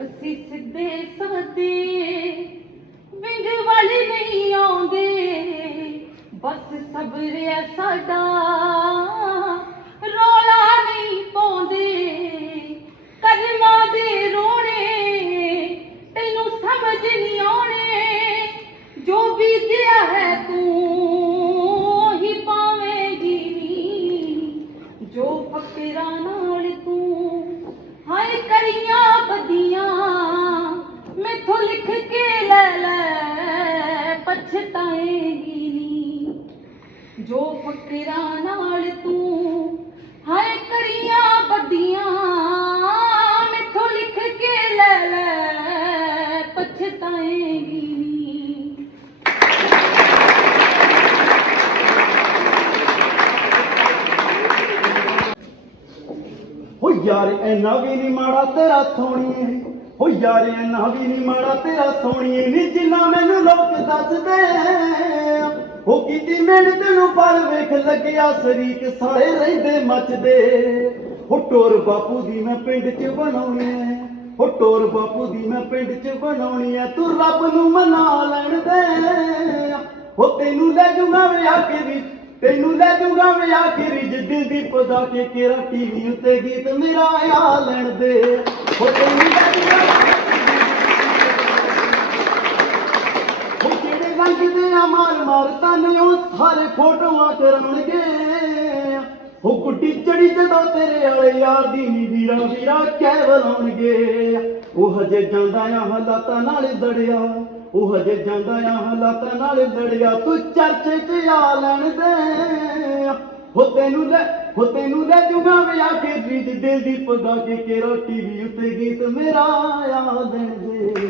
ਅਸੀਂ ਸਿੱਧੇ ਸਾਦੇ, ਵਿੰਗ ਵਾਲੇ ਨਹੀਂ ਆਉਂਦੇ। ਬਸ ਸਬਰ ਹੈ ਸਾਡਾ, ਰੋਲਾ ਨਹੀਂ ਪਾਉਂਦੇ। ਕਰਮਾਂ ਦੇ ਰੋਣੇ ਤੈਨੂੰ ਸਮਝ ਨਹੀਂ ਆਉਣੇ। ਜੋ ਬੀਤਿਆ ਹੈ ਤੂੰ ਜੋ ਫਕਰਾਂ ਨਾਲ ਤੂੰ ਹਾਏ ਕਰੀਆਂ ਬੱਦੀਆਂ ਮੈਥੋਂ ਲਿਖ ਕੇ ਲੈ ਲੈ, ਪਛਤਾਏਗੀ ਨੀ। ਹੋ ਯਾਰ ਐਨਾ ਵੀ ਨਹੀਂ ਮਾੜਾ ਤੇਰਾ ਸੋਣੀਏ ਹੋ ਯਾਰ ਐਨਾ ਵੀ ਨਹੀਂ ਮਾੜਾ ਤੇਰਾ ਸੋਣੀਏ ਨੀ ਜਿੰਨਾ ਮੈਨੂੰ ਲੋਕ ਦੱਸਦੇ। ਆ। ਕੀਤੀ ਮਿਹਨਤ ਨੂੰ ਪਰ ਵੇਖ ਲੱਗਿਆ, ਸ਼ਰੀਕ ਸਾਰੇ ਰਹਿੰਦੇ ਮੱਚਦੇ। ਹੋ ਟੋਰ ਬਾਪੂ ਦੀ ਮੈਂ ਪਿੰਡ 'ਚ ਬਣਾਉਣੀ ਐ ਹੋ ਟੋਰ ਬਾਪੂ ਦੀ ਮੈਂ ਪਿੰਡ 'ਚ ਬਣਾਉਣੀ ਐ। ਤੂੰ ਰੱਬ ਨੂੰ ਮਨਾ ਲੈਣ ਦੇ। ਉਹ ਤੈਨੂੰ ਲੈ ਜੂਗਾ ਵਿਆਹ ਕੇ ਵੀ ਤੈਨੂੰ ਲੈ ਜੂਗਾ ਵਿਆਹ ਕੇ ਰਿਜ ਦੀ ਪਦਾ ਕੇ ਕਿਰਾ ਟੀਵੀ ਉੱਤੇ ਗੀਤ ਮੇਰਾ ਆ ਲੈਣ ਦੇ। ਹੋ ਤੈਨੂੰ ਲੈ ਜੂਗਾ ਉਹ ਜਿਹੜੇ ਲੰਘਦੇ ਆ ਮਾਰ ਮਾਰ ਤਨ ਉਹ ਸਾਰੇ ਫੋਟੋਆਂ ਉਹ ਗੁੱਡੀ ਚੜੀ ਜਦੋਂ ਤੇਰੇ ਵਾਲੇ ਯਾਰ ਦੀ ਨੀ ਵੀਰਾ ਵੀਰਾ ਕਹਿ ਬੁਲਾਉਣਗੇ ਉਹ ਹਜੇ ਜਾਂਦਾ ਆ ਹਾਲਾਤਾਂ ਨਾਲ ਦੜਿਆ। ਉਹ ਹਜੇ ਜਾਂਦਾ ਆ ਹਾਲਾਤਾਂ ਨਾਲ ਦੜਿਆ। ਤੂੰ ਚਰਚੇ 'ਚ ਆ ਲੈਣ ਦੇ। ਹੋ ਤੈਨੂੰ ਲੈ, ਹੋ ਤੈਨੂੰ ਲੈ ਜੂਗਾ ਵਿਆਹ ਕੇ ਰੀਤ ਦਿਲ ਦੀ ਪਗਾ ਕੇ ਰੋਟੀ ਵੀ ਉੱਤੇ ਗੀਤ ਮੇਰਾ ਆ ਦੇਣ ਦੇ।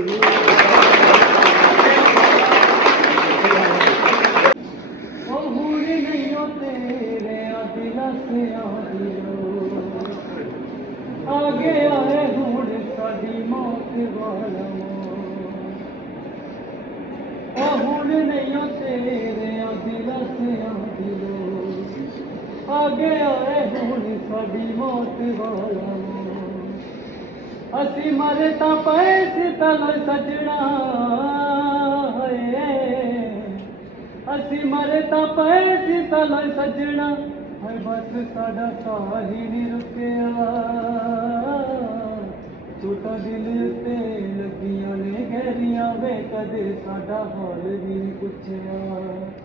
ਆਗੇ ਆਏ ਹੁਣ ਸਾਡੀ ਮੌਤ ਵਾਲਾ। ਅਸੀਂ ਮਰੇ ਤਾਂ ਪਏ ਸੀ ਤਲ ਸਜਣਾ, ਹੋਏ। ਅਸੀਂ ਮਰੇ ਤਾਂ ਪਏ ਸੀ ਤਲ ਸਜਣਾ ਹਰ ਬਸ ਸਾਡਾ ਸਾਹ ਹੀ ਨਹੀਂ ਰੁਕਿਆ। ਤੂੰ ਤਾਂ ਦਿਲ ਤੇ ਲੱਗੀਆਂ ਨੇ ਗਹਿਰੀਆਂ ਵੇ, ਕਦੇ ਸਾਡਾ ਹਾਲ ਵੀ ਨਹੀਂ ਪੁੱਛਿਆ।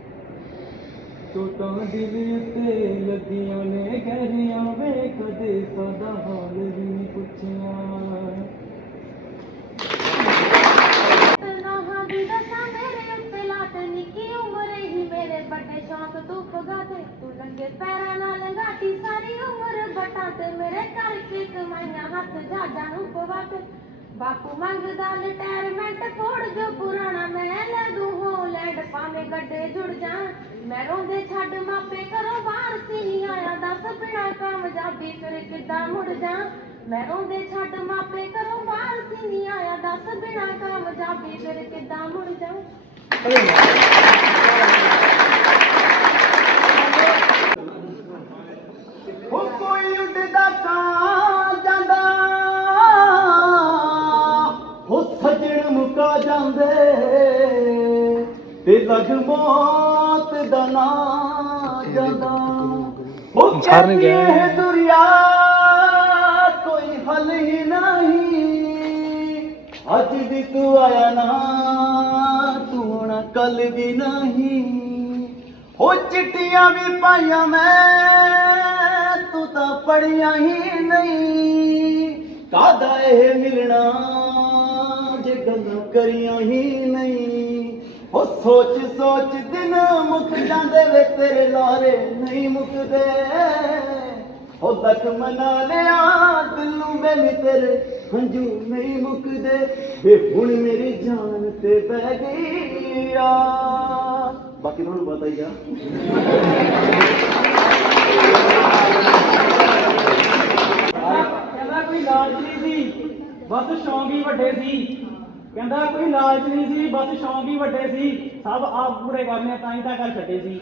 ਤੂੰ ਤਾਂ ਦਿਲ ਤੇ ਲੱਗੀਆਂ ਨੇ ਗਹਿਰੀਆਂ ਵੇ ਕਦੇ ਸਾਡਾ ਹਾਲ ਵੀ ਨਹੀਂ ਪੁੱਛਿਆ। ਤਨਾਹਾਂ ਦੀ ਦਸਾਂ, ਮੇਰੇ ਉੱਤੇ ਲਾਟ ਨਿੱਕੀ ਉਮਰ ਹੀ ਮੇਰੇ ਵੱਡੇ ਸ਼ੌਕ ਤੂੰ ਪਗਾਤੇ ਤੂੰ ਨੰਗੇ ਪੈਰਾਂ ਨਾਲ ਲੰਘਾਤੀ ਸਾਰੀ ਉਮਰ ਬਟਾਂ ਤੇ ਮੇਰੇ ਕਰਕੇ ਕਮਾਈਆਂ ਹੱਥ ਜਾਜਾਂ ਨੂੰ ਪਵਾਤੇ ਬਾਪੂ ਮੰਗਦਾ ਰਿਟਾਇਰਮੈਂਟ ਕੋੜ ਜੋ ਪੁਰਾਣਾ ਮੈਂ ਲੈ ਦੂੰ ਹੋਲੈਂਡ ਭਾਵੇਂ ਗੱਡੇ ਜੁੜ ਮੈਂ ਰੋਂਦੇ ਛੱਡ ਮਾਪੇ ਘਰੋਂ ਬਾਹਰ ਸੀ ਆਇਆ। ਦੱਸ ਬਿਨਾ ਕਾਮਯਾਬੀ ਫਿਰ ਕਿੱਦਾਂ ਮੁੜ ਜਾ ਮੈਂ ਰੋਂਦੇ ਛੱਡ ਮਾਪੇ ਘਰੋਂ ਬਾਹਰ ਸੀ ਆਇਆ। ਦੱਸ ਬਿਨਾ ਕਾਮਯਾਬੀ ਫਿਰ ਕਿੱਦਾਂ ਮੁੜ ਜਾ ਹੋ ਕੋਈ ਉੱਡਦਾ ਕਾਂ ਜਾਂਦਾ। ਹੋ ਸਜਣ ਮੁਕਾ ਜਾਂਦੇ। ਤੇ ਲਗ ਦਾ ਨਾ ਜਾਂਦਾ ਹੋ ਸਾਰਨ ਗਿਆ ਕਹਿੰਦੀ ਹੈ। ਇਹ ਦੁਨੀਆ ਕੋਈ ਹੱਲ ਹੀ ਨਹੀਂ। ਅੱਜ ਵੀ ਤੂੰ ਆਇਆ ਨਾ ਤੂੰ ਹੁਣ ਕੱਲ ਵੀ ਨਹੀਂ। ਹੋ ਚਿੱਠੀਆਂ ਵੀ ਪਾਈਆਂ ਮੈਂ ਤੂੰ ਤਾਂ ਪੜੀਆਂ ਹੀ ਨਹੀਂ। ਕਾਦਾ ਇਹ ਮਿਲਣਾ ਜੇ ਗੱਲਾਂ ਕਰੀਆਂ ਹੀ ਉਹ ਸੋਚ ਸੋਚ ਦਿਨ ਮੁੱਕ ਜਾਂਦੇ ਵੇ ਤੇਰੇ ਲਾਰੇ ਨਹੀਂ ਮੁੱਕਦੇ। ਹੋ ਤੱਕ ਮਨਾ ਲਿਆ, ਦਿਲ ਨੂੰ ਬੇਲੀ ਤੇਰੇ ਹੰਝੂ ਨਹੀਂ ਮੁੱਕਦੇ। ਵੇ ਹੁਣ ਮੇਰੀ ਜਾਨ ਤੇ ਬਹਿ ਗਈ ਆ। ਬਾਕੀ ਤੁਹਾਨੂੰ ਪਤਾ ਹੀ ਆ। ਕਹਿੰਦਾ ਕੋਈ ਲਾਲਚ ਨਹੀਂ ਸੀ, ਬਸ ਸ਼ੌਂਕ ਹੀ ਵੱਡੇ ਸੀ। ਕਹਿੰਦਾ ਕੋਈ ਲਾਲਚ ਨਹੀਂ ਸੀ ਬਸ ਸ਼ੌਂਕ ਹੀ ਵੱਡੇ ਸੀ। ਸਭ ਆਪ ਪੂਰੇ ਕਰਨੇ ਤਾਂ ਹੀ ਤਾਂ ਕਰ ਛੱਡੇ ਸੀ।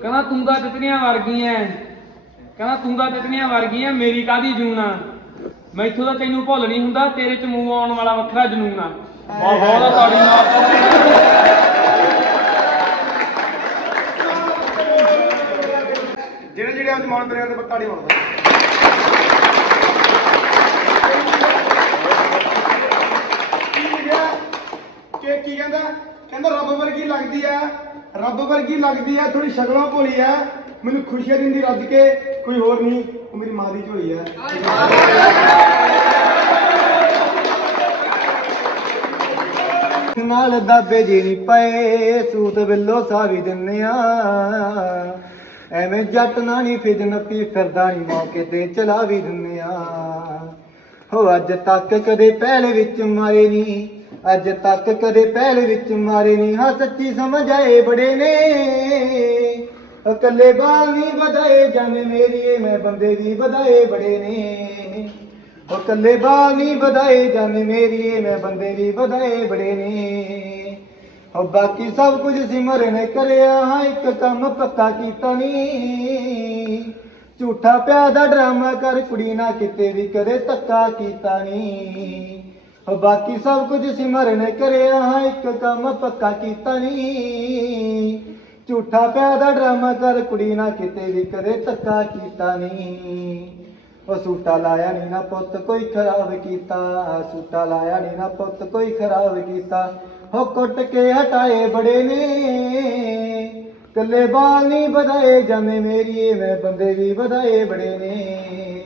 ਕਹਿੰਦਾ ਤੂੰ ਤਾਂ ਤਿਤਲੀਆਂ ਵਰਗੀ ਐ। ਕਹਿੰਦਾ ਤੂੰ ਤਾਂ ਤਿਤਲੀਆਂ ਵਰਗੀ ਐ ਮੇਰੀ ਕਾਦੀ ਜੂਨ ਆ? ਮੈਥੋਂ ਤਾਂ ਤੈਨੂੰ ਭੁੱਲ ਨਹੀਂ ਹੁੰਦਾ ਤੇਰੇ ਚ ਮੂੰਹ ਆਉਣ ਵਾਲਾ ਵੱਖਰਾ ਜਨੂਨ ਆ। ਵਾਹ ਵਾਹ ਦਾ। ਤਾੜੀ ਮਾਰ ਜਿਹੜੇ ਜਿਹੜੇ ਅੱਜ ਮਾਨ ਕਿ ਕੀ ਕਹਿੰਦਾ? ਕਹਿੰਦਾ, ਰੱਬ ਵਰਗੀ ਲੱਗਦੀ ਆ। ਰੱਬ ਵਰਗੀ ਲੱਗਦੀ ਆ ਥੋੜੀ ਸ਼ਕਲੋਂ ਭੋਲੀ ਆ। ਮੈਨੂੰ ਖੁਸ਼ੀਆਂ ਦਿੰਦੀ ਰੱਜ ਕੇ, ਕੋਈ ਹੋਰ ਨਹੀਂ, ਉਹ ਮੇਰੀ ਮਾਂ ਦੀ ਝੋਲੀ ਆ। ਨਾਲ ਦਾਬੇ ਜੀ ਨਹੀਂ ਪਏ, ਸੂਤ ਬਿੱਲੋ ਸਾਵੀ ਦਿੰਨੇ ਆ। ਐਵੇਂ ਜੱਟ ਨਾ ਨਹੀਂ ਫਿਜ ਨੱਪੀ ਫਿਰਦਾ ਨਹੀਂ ਮੌਕੇ ਤੇ ਚਲਾ ਵੀ ਦਿੰਨੇ ਆ। ਹੋ ਅੱਜ ਤੱਕ ਕਦੇ ਪਹਿਲ ਵਿੱਚ ਮਾਰੇ ਨਹੀਂ ਅੱਜ ਤੱਕ ਕਦੇ ਪਹਿਲ ਵਿੱਚ ਮਾਰੇ ਨਹੀਂ ਹਾਂ, ਸੱਚੀ ਸਮਝ ਆਏ ਬੜੇ ਨੇ। ਇਕੱਲੇ ਬਾਲ ਨਹੀਂ ਵਧਾਏ ਜਾਨੇ ਮੇਰੀਏ ਮੈਂ ਬੰਦੇ ਵੀ ਵਧਾਏ ਬੜੇ ਨੇ। ਉਹ ਕੱਲੇ ਬਾਲ ਨਹੀਂ ਵਧਾਏ ਜਾਨੇ ਮੇਰੀਏ ਮੈਂ ਬੰਦੇ ਵੀ ਵਧਾਏ ਬੜੇ ਨੇ। ਉਹ ਬਾਕੀ ਸਭ ਕੁਝ ਸਿਮਰ ਨੇ ਕਰਿਆ, ਹਾਂ, ਇੱਕ ਕੰਮ ਪੱਕਾ ਕੀਤਾ ਨਹੀਂ ਝੂਠਾ ਪਿਆ ਦਾ ਡਰਾਮਾ ਕਰ, ਕੁੜੀ ਨਾ ਕਿਤੇ ਵੀ ਕਦੇ ਧੱਕਾ ਕੀਤਾ ਨਹੀਂ ਉਹ ਬਾਕੀ ਸਭ ਕੁਝ ਸਿਮਰ ਨੇ ਕਰਿਆ, ਹਾਂ, ਇੱਕ ਕੰਮ ਪੱਕਾ ਕੀਤਾ ਨਹੀਂ ਝੂਠਾ ਪਿਆ ਦਾ ਡਰਾਮਾ ਕਰ, ਕੁੜੀ ਨਾ ਕਿਤੇ ਵੀ ਕਦੇ ਧੱਕਾ ਕੀਤਾ ਨਹੀਂ ਉਹ ਸੂਟਾ ਲਾਇਆ ਨੀ ਨਾ ਪੁੱਤ, ਕੋਈ ਖਰਾਬ ਕੀਤਾ। ਸੂਟਾ ਲਾਇਆ ਨੀ ਨਾ ਪੁੱਤ, ਕੋਈ ਖਰਾਬ ਕੀਤਾ। ਹੋ ਕੁੱਟ ਕੇ ਹਟਾਏ ਬੜੇ ਨੇ। ਕੱਲੇ ਬਾਲ ਨਹੀਂ ਵਧਾਏ ਜਾਨੇ ਮੇਰੀਏ, ਮੈਂ ਬੰਦੇ ਵੀ ਵਧਾਏ ਬੜੇ ਨੇ।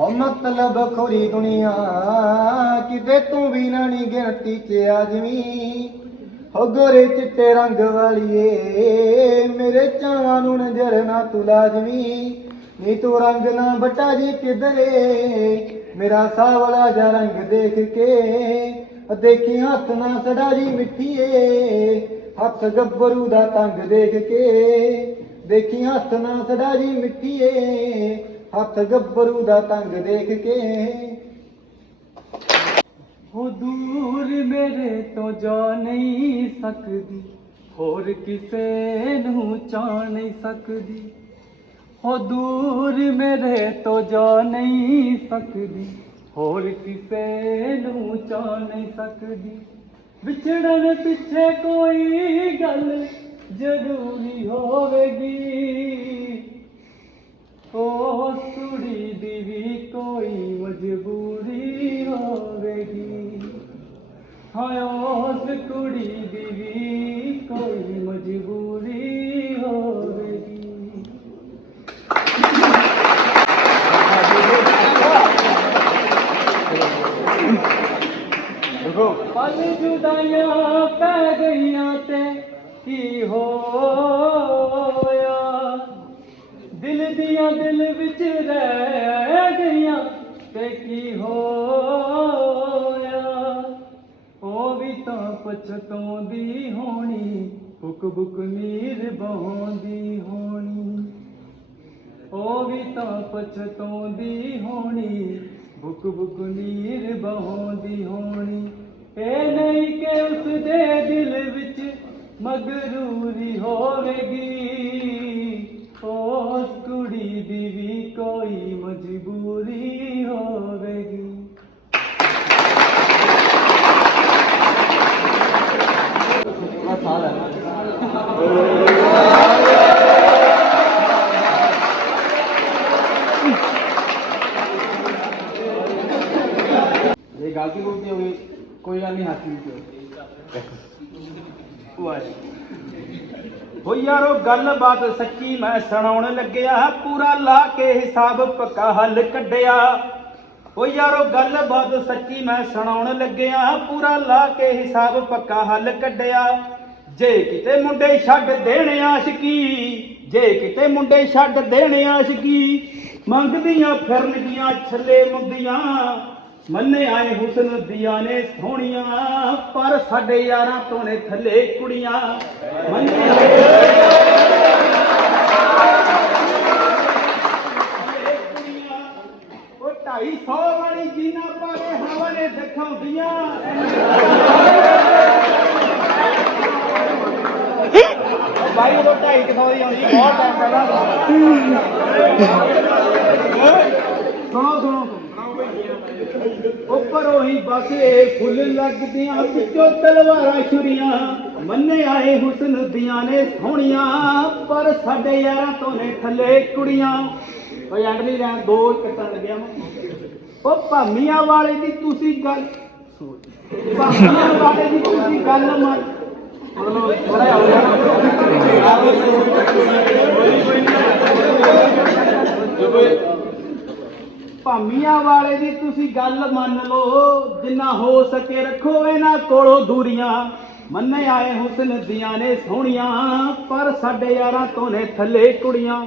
ਹੋ ਮਤਲਬ ਖੋਰੀ ਦੁਨੀਆ, ਕਿਤੇ ਤੂੰ ਵੀ ਨਾ ਨੀ ਗਿਣਤੀ ਚ ਆਜਵੀਂ ਹੋ ਗੋਰੇ ਚਿੱਟੇ ਰੰਗ ਵਾਲੀਏ, ਮੇਰੇ ਚਾਵਾਂ ਨੂੰ ਨਜ਼ਰ ਨਾ ਤੂੰ ਲਾਜ਼ਮੀ ਨੀ ਤੂੰ ਰੰਗ ਨਾ ਬਟਾ ਜੀ ਕਿਧਰੇ, ਮੇਰਾ ਸਾਵਲਾ ਜਾ ਰੰਗ ਦੇਖ ਕੇ। ਦੇਖੀ ਹੱਥ ਨਾ ਸੜਾ ਜੀ ਮਿੱਠੀਏ, ਹੱਥ ਗੱਭਰੂ ਦਾ ਤੰਗ ਦੇਖ ਕੇ। ਦੇਖੀ ਹੱਥ ਨਾ ਸੜਾ ਜੀ ਮਿੱਠੀਏ, ਹੱਥ ਗੱਭਰੂ ਦਾ ਤੰਗ ਦੇਖ ਕੇ। ਉਹ ਦੂਰ ਮੇਰੇ ਤੋਂ ਜਾ ਨਹੀਂ ਸਕਦੀ, ਹੋਰ ਕਿਸੇ ਨੂੰ ਚਾਹ ਨਹੀਂ ਸਕਦੀ। ਹੋ ਦੂਰ ਮੇਰੇ ਤੋਂ ਜਾ ਨਹੀਂ ਸਕਦੀ, ਹੋਰ ਕਿਸੇ ਨੂੰ ਚਾਹ ਨਹੀਂ ਸਕਦੀ। ਵਿਛੜਨ ਪਿੱਛੇ ਕੋਈ ਗੱਲ ਜ਼ਰੂਰੀ ਹੋਵੇਗੀ। ਉਸ ਕੁੜੀ ਦੀ ਵੀ ਕੋਈ ਮਜਬੂਰੀ ਹੋਵੇਗੀ। ਹਾਂ ਉਸ ਕੁੜੀ ਦੀ ਵੀ ਕੋਈ ਮਜਬੂਰੀ ਬੁਕ ਬੁਕ ਹੋਣੀ, ਉਹ ਵੀ ਤਾਂ ਪਛਤਾਉਂਦੀ ਹੋਣੀ ਬੁਕ ਬੁਕ ਨੀਰ ਬਹਾਉਂਦੀ ਹੋਣੀ। ਇਹ ਨਹੀਂ ਕਿ ਉਸ ਦੇ ਦਿਲ ਵਿੱਚ ਮਗਰੂਰੀ ਹੋਵੇਗੀ, ਉਸ ਕੁੜੀ ਦੀ ਵੀ ਕੋਈ ਮਜਬੂਰੀ ਹੋਵੇਗੀ। ਇਹ ਗਲਤੀ ਗੁਲਤੀ ਹੋ ਗਈ, ਕੋਈ ਗੱਲ ਨਹੀਂ, ਹੱਥ ਨਹੀਂ ਹੋ ਯਾਰੋ ਗੱਲਬਾਤ ਸੱਚੀ, ਮੈਂ ਸੁਣਾਉਣ ਲੱਗਿਆ, ਪੂਰਾ ਲਾ ਕੇ ਹਿਸਾਬ ਪੱਕਾ ਹੱਲ ਕੱਢਿਆ। ਓ ਯਾਰੋ ਗੱਲਬਾਤ ਸੱਚੀ, ਮੈਂ ਸੁਣਾਉਣ ਲੱਗਿਆ, ਪੂਰਾ ਲਾ ਕੇ ਹਿਸਾਬ ਪੱਕਾ ਹੱਲ ਕੱਢਿਆ। ਜੇ ਕਿਤੇ ਮੁੰਡੇ ਛੱਡ ਦੇਣ ਆਸ਼ਕੀ ਜੇ ਕਿਤੇ ਮੁੰਡੇ ਛੱਡ ਦੇਣ ਆਸ਼ਕੀ ਮੰਗਦੀਆਂ ਫਿਰਨਗੀਆਂ, ਛੱਲੇ ਮੁੰਦੀਆਂ। ਮੰਨੇ ਆਏ ਹੁਸਨ ਦੀਆਂ ਨੇ ਸੋਹਣੀਆਂ, ਪਰ ਸਾਡੇ ਯਾਰਾਂ ਤੋਂ ਨੇ ਥੱਲੇ ਕੁੜੀਆਂ। ਮੰਨੇ ਆਏ ਉਹ 250 ਵਾਲੀ ਜੀਨਾ ਪਾਵੇ ਹਵਾ ਨੇ ਦਿਖਾਉਂਦੀਆਂ। ਬਾਈ ਉਹ 250 ਦੀ ਆਉਂਦੀ, ਬਹੁਤ ਟਾਈਮ ਪਹਿਲਾਂ ਸੁਣੋ ਸੁਣੋ। ਉੱਪਰ ਉਹੀ ਬਸੇ ਫੁੱਲ ਲੱਗਦੀਆਂ ਪਿੱਛੋਂ ਤਲਵਾਰਾਂ ਛੁਰੀਆਂ। ਮੰਨੇ ਆਏ ਹੁਸਨ ਦੀਆਂ ਨੇ ਸੋਹਣੀਆਂ, ਪਰ ਸਾਡੇ ਯਾਰਾਂ ਤੋਂ ਨੇ ਥੱਲੇ ਕੁੜੀਆਂ। ਓਏ ਐਂਡਲੀ ਰਹਿ ਦੋ ਕੱਟਣ ਲੱਗਿਆ ਮੈਂ ਉਹ ਭਾਮੀਆਂ ਵਾਲੇ ਦੀ ਤੁਸੀਂ ਗੱਲ ਭਾਮੀਆਂ ਵਾਲੇ ਦੀ ਤੁਸੀਂ ਗੱਲ ਮੰਨ ਭਾਮੀਆਂ ਵਾਲੇ ਦੀ ਤੁਸੀਂ ਗੱਲ ਮੰਨ ਲਓ, ਜਿੰਨਾ ਹੋ ਸਕੇ ਰੱਖੋ ਇਹਨਾਂ ਕੋਲੋਂ ਦੂਰੀਆਂ। ਮੰਨੇ ਆਏ ਹੁਸਨ ਦੀਆਂ ਨੇ ਸੋਹਣੀਆਂ, ਪਰ ਸਾਡੇ ਯਾਰਾਂ ਤੋਂ ਨੇ ਥੱਲੇ ਕੁੜੀਆਂ।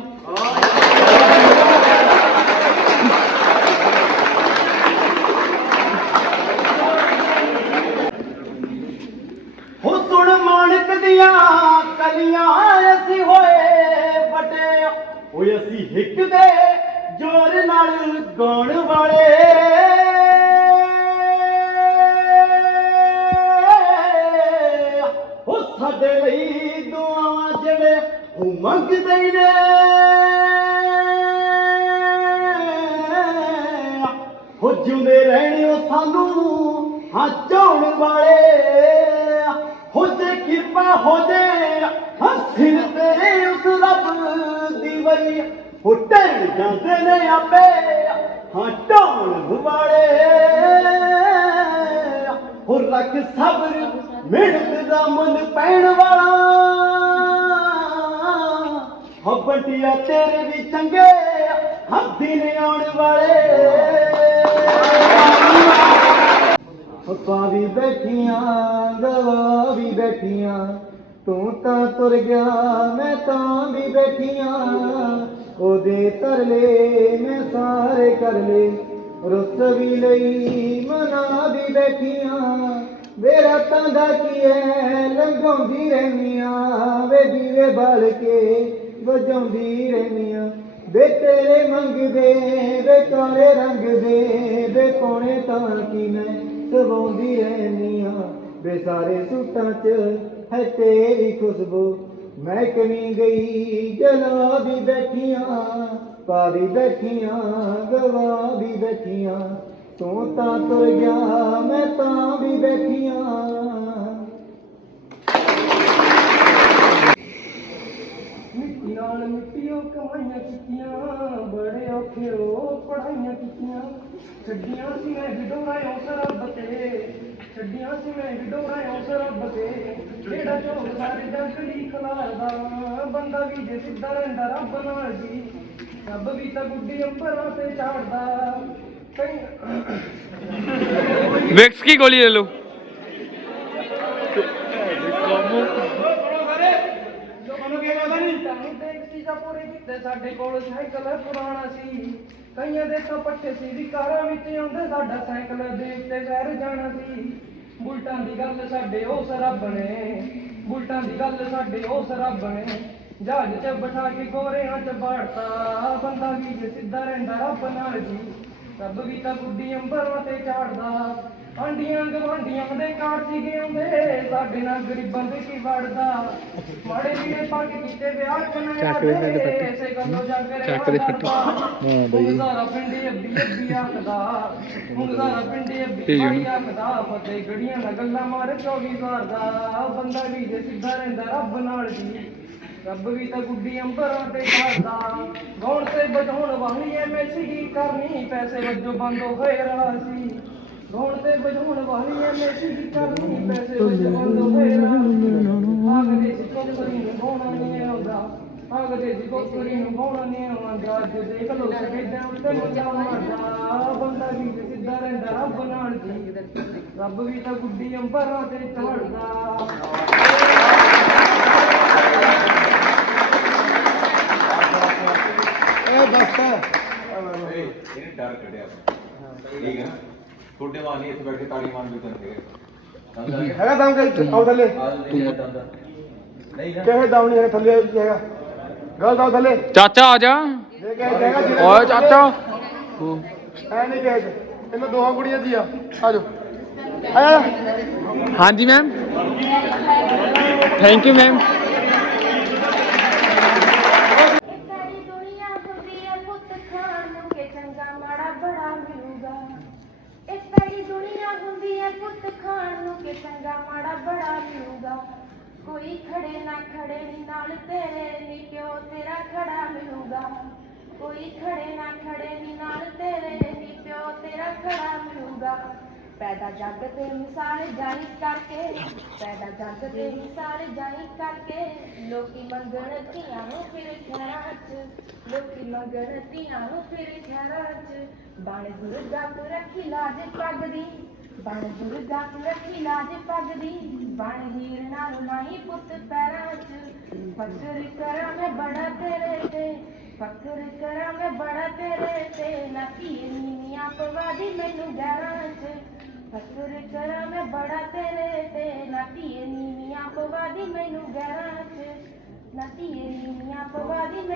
ਓਏ ਅਸੀਂ ਹਿੱਕ ਦੇ ਜ਼ੋਰ ਨਾਲ ਗਾਉਣ ਵਾਲੇ। ਹੋ ਸਾਡੇ ਲਈ ਦੁਆਵਾਂ ਜਿਹੜੇ ਉਹ ਮੰਗਦੇ ਨੇ। ਹੋ ਜਿਉਂਦੇ ਰਹਿਣਿਓ ਸਾਨੂੰ ਹਾਂ ਚਾਉਣ ਵਾਲੇ। ਹੋ ਜੇ ਕਿਰਪਾ ਹੋ ਜੇ ਹਾਂ ਵਈ ਹੋ ਜਾਂਦੇ ਨੇ ਆਪੇ ਹਾਂ ਢਾਉਣ ਵਾਲੇ ਹੋ ਰੱਖ ਸਬਰ, ਮਿਹਨਤ ਦਾ ਮੁੱਲ ਪੈਣ ਵਾਲਾ। ਹੋ ਬੰਟਿਆ ਤੇਰੇ ਵੀ ਚੰਗੇ, ਹੱਥੀ ਨੇ ਆਉਣ ਵਾਲੇ। ਫੱਪਾਂ ਵੀ ਬੈਠੀਆਂ, ਗਵਾ ਵੀ ਬੈਠੀਆਂ, ਤੂੰ ਤਾਂ ਤੁਰ ਗਿਆ, ਮੈਂ ਤਾਂ ਵੀ ਬੈਠੀਆਂ। ਉਹਦੇ ਤਰਲੇ ਮੈਂ ਸਾਰੇ ਕਰਲੇ। ਰੁੱਸ ਵੀ ਲਈ, ਮਨਾ ਵੀ ਬੈਠੀਆਂ। ਵੇਰਾ ਤਾਂ ਦਾ ਕੀ ਐ, ਲੰਘਾਉਂਦੀ ਰਹਿਨੀਆਂ ਵੇ ਦੀਵੇ ਬਾਲ ਕੇ ਵਜਾਉਂਦੀ ਰਹਿਨੀਆਂ ਵੇ ਤੇਰੇ ਮੰਗਦੇ, ਵੇ ਕਾਲੇ ਰੰਗ ਦੇ ਵੇ ਕੋਣੇ ਤਾਂ ਕੀ ਮੈਂ ਸਵਾਉਂਦੀ ਰਹਿਨੀਆਂ ਵੇ ਸਾਰੇ ਸੂਟਾਂ 'ਚ ਹੈ ਤੇਰੀ ਖੁਸ਼ਬੂ। ਮੈਂ ਕਵੀ ਗਈ, ਜਲਾ ਵੀ ਬੈਠੀਆਂ, ਪਾ ਵੀ ਬੈਠੀਆਂ ਗਵਾ ਵੀ ਬੈਠੀਆਂ, ਤੂੰ ਤਾਂ ਤੁਰ ਗਿਆ, ਮੈਂ ਤਾਂ ਵੀ ਬੈਠੀਆਂ। ਮਿੱਟੀ ਨਾਲ ਮਿੱਟੀਓ ਕਮਾਈਆਂ ਕੀਤੀਆਂ, ਬੜੇ ਔਖੇ ਉਹ ਪੜਾਈਆਂ ਕੀਤੀਆਂ। ਛੱਡੀਆਂ ਸੀ ਮੈਂ ਵਿਡੋਰਾ ਉਸ ਰੱਬ ਤੇ। ਛੱਡੀਆਂ ਸੀ ਮੈਂ ਵਿਡੋਰਾ ਉਸ ਰੱਬ ਤੇ ਜਿਹੜਾ ਝੋਲ ਸਾਰੇ ਜੱਗ ਲਈ ਖਲਾਰਦਾ ਬੰਦਾ ਵੀ ਜੇ ਸਿੱਧਾ ਰਹਿੰਦਾ ਰੱਬ ਨਾਲ ਜੀ ਰੱਬ ਵੀ ਤਾਂ ਗੁੱਡੀ ਅੰਬਰਾਂ ਤੇ ਝਾੜਦਾ ਕਈ ਵਿਕਸ ਕੀ ਗੋਲੀ ਲੈ ਲਓ। ਸਾਡੇ ਕੋਲ ਸਾਈਕਲ ਪੁਰਾਣਾ ਸੀ। ਕਈਆਂ ਦੇ ਤਾਂ ਪੱਠੇ ਸੀ ਵੀ ਕਾਰਾਂ ਵਿੱਚ ਆਉਂਦੇ ਸਾਡਾ ਸਾਈਕਲ ਦੇ ਉੱਤੇ ਵਹਿਰ ਜਾਣਾ ਸੀ। ਬੁਲਟਾਂ ਦੀ ਗੱਲ ਸਾਡੇ ਉਸ ਰੱਬ ਨੇ, ਬੁਲਟਾਂ ਦੀ ਗੱਲ ਸਾਡੇ ਉਸ ਰੱਬ ਨੇ। ਜਹਾਜ਼ 'ਚ ਬਿਠਾ ਕੇ ਗੋਰਿਆਂ 'ਚ ਬਾੜਤਾ, ਬੰਦਾ ਵੀ ਜੇ ਸਿੱਧਾ ਰਹਿੰਦਾ ਰੱਬ ਨਾਲ ਜੀ। ਰੱਬ ਵੀ ਤਾਂ ਗੁੱਡੀ ਅੰਬਰਾਂ ਤੇ ਝਾੜਦਾ ਆਂਡੀਆਂ ਗਵਾਂਡੀਆਂ ਦੇ ਕਾਰ ਸੀਗੇ ਆਉਂਦੇ ਸਾਡੇ ਨਾਲ ਗਰੀਬਾਂ ਦੇ ਕੀ ਵੜਦਾ? ਮਾੜੇ ਜਿਹੜੇ ਪੱਗ ਕੀਤੇ ਵਿਆਹ ਚੱਕ ਦੇ ਸਾਡੇ ਫੱਟੇ। ਐਸੇ ਗੱਲੋਂ ਜਾ ਕੇ ਚੱਕ ਦੇ ਫੱਟੇ। ਹਾਂ ਬਈ। ਸਾਰਾ ਪਿੰਡੀ ਅੱਬੀ ਅੱਬੀ ਆਖਦਾ। ਹੁਣ ਸਾਰਾ ਪਿੰਡੀ ਅੱਬੀ ਅੱਬੀ ਆਖਦਾ। ਫਤੇ ਗੜੀਆਂ ਨਾਲ ਗੱਲਾਂ ਮਾਰ 24 ਵਾਰ ਦਾ ਬੰਦਾ ਵੀ ਜੇ ਸਿੱਧਾ ਰਹਿੰਦਾ ਰੱਬ ਨਾਲ ਜੀ। ਰੱਬ ਵੀ ਤਾਂ ਗੁੱਡੀ ਅੰਬਰਾਂ ਤੇ ਚੜਦਾ ਗਾਉਣ ਤੇ ਵਜਾਉਣ ਵਾਲੀ ਐਵੇਂ ਸੀਗੀ ਕਰਨੀ ਪੈਸੇ ਵਜੋਂ ਬੰਦ ਹੋਏ ਰਹਾ ਸੀ ਗਾਉਣ ਤੇ ਵਜਾਉਣ ਵਾਲੀ ਐਵੇਂ ਸੀਗੀ ਕਰਨੀ ਪੈਸੇ ਵਜੋਂ ਬੰਦ ਹੋਏ ਰਹਾ ਸੀ ਆਗਦੇ ਸੀ ਕੋਕਰੀ ਨੂੰ ਗਾਉਣਾ ਨਹੀਂ ਆਉਂਦਾ ਆਗਦੇ ਸੀ ਕੋਕਰੀ ਨੂੰ ਗਾਉਣਾ ਨਹੀਂ ਆਉਂਦਾ ਅੱਜ ਦੇਖ ਲੋ ਸਵੇਦਾਂ ਉੱਤੇ ਮਜਾ ਮਾਰਦਾ। ਬੰਦਾ ਵੀ ਸਿੱਧਾ ਰਹਿੰਦਾ ਰੱਬ ਨਾਲ ਜੀ। ਰੱਬ ਵੀ ਤਾਂ ਗੁੱਡੀ ਅੰਬਰਾਂ ਤੇ ਚੜਦਾ ਇਹਨੇ ਡਰ ਕੱਢਿਆ। ਠੀਕ ਹੈ ਤੁਹਾਡੇ ਵਾਲ ਇੱਥੇ ਬੈਠ ਕੇ ਤਾੜੀ ਦੇ ਸਮਝ ਆ ਗਿਆ ਹੈਗਾ? ਦਮ ਕਿ ਆਉ ਥੱਲੇ। ਨਹੀਂ ਕਿਹੇ ਦਮ ਨਹੀਂ ਹੈਗਾ ਥੱਲੇ ਕੀ ਹੈਗਾ। ਗਲਤ ਆਉ ਥੱਲੇ। ਚਾਚਾ ਆ ਜਾ। ਜੇ ਓਏ ਚਾਚਾ। ਐ ਨਹੀਂ ਕਹੇ ਇਹਨਾਂ ਦੋਹਾਂ ਕੁੜੀਆਂ ਜੀ ਆ। ਆ ਜਾਓ। ਆਇਆ। ਹਾਂਜੀ ਮੈਮ ਥੈਂਕ ਯੂ ਮੈਮ ਇਹ ਸਾਰੀ ਦੁਨੀਆ ਹੁੰਦੀ ਹੈ ਪੁੱਤ ਖਾਣ ਨੂੰ ਕਿ ਚੰਗਾ ਮਾੜਾ ਬੜਾ ਮਿਲੂਗਾ ਇਹ ਸਾਰੀ ਦੁਨੀਆ ਹੁੰਦੀ ਹੈ ਪੁੱਤ ਖਾਣ ਨੂੰ ਕਿ ਚੰਗਾ ਮਾੜਾ ਬੜਾ ਮਿਲੂਗਾ ਕੋਈ ਖੜੇ ਨਾ ਖੜੇ ਨੀ, ਨਾਲ ਤੇਰੇ ਨੀ ਪਿਓ, ਤੇਰਾ ਖੜਾ ਮਿਲੂਗਾ। ਕੋਈ ਖੜੇ ਨਾ ਖੜੇ ਨੀ, ਨਾਲ ਤੇਰੇ ਨੀ ਪਿਓ, ਤੇਰਾ ਖੜਾ ਮਿਲੂਗਾ। ਪੈਦਾ ਜੱਗ ਤੇ ਮਿਸਾਲ ਜਾਈ ਕਰਕੇ, ਪੈਦਾ ਜੱਗ ਤੇ ਮਿਸਾਲ ਜਾਈ ਕਰਕੇ, ਲੋਕੀ ਮੰਗਣ ਧੀਆਂ ਨੂੰ ਫਿਰ ਖੈਰਾਂ ਚ, ਲੋਕੀ ਮੰਗਣ ਧੀਆਂ ਨੂੰ ਫਿਰ ਖੈਰਾਂ ਚ। ਬਣ ਗੁਰੂ ਤੂੰ ਰੱਖੀ ਲਾਜ ਪੱਗ ਦੀ ਬਣ ਦੁਰਗਾ ਰੱਖੀ ਲਾਜ ਪੱਗ ਦੀ, ਬਣ ਹੀਰ ਨਾਲ ਨਹੀਂ ਪੁੱਤ ਪੈਰਾਂ ਚ। ਫਕਰ ਕਰਾਂ ਮੈਂ ਬੜਾ ਤੇਰੇ ਤੇ, ਫਕਰ ਕਰਾਂ ਮੈਂ ਬੜਾ ਤੇਰੇ ਤੇ। ਨਾ ਧੀਏ ਨੀਆਂ ਪਵਾਦੀ ਮੈਨੂੰ ਗਾਰਾਂ ਚ। ਫਕਰ ਕਰਾਂ ਮੈਂ ਬੜਾ ਤੇਰੇ ਤੇ, ਨਾ ਧੀਏ ਨੀਆਂ ਪਵਾਦੀ ਮੈਨੂੰ ਗਾਰਾਂ ਚ। ਨਾ ਧੀਏ ਨੀਆਂ ਪਵਾਦੀ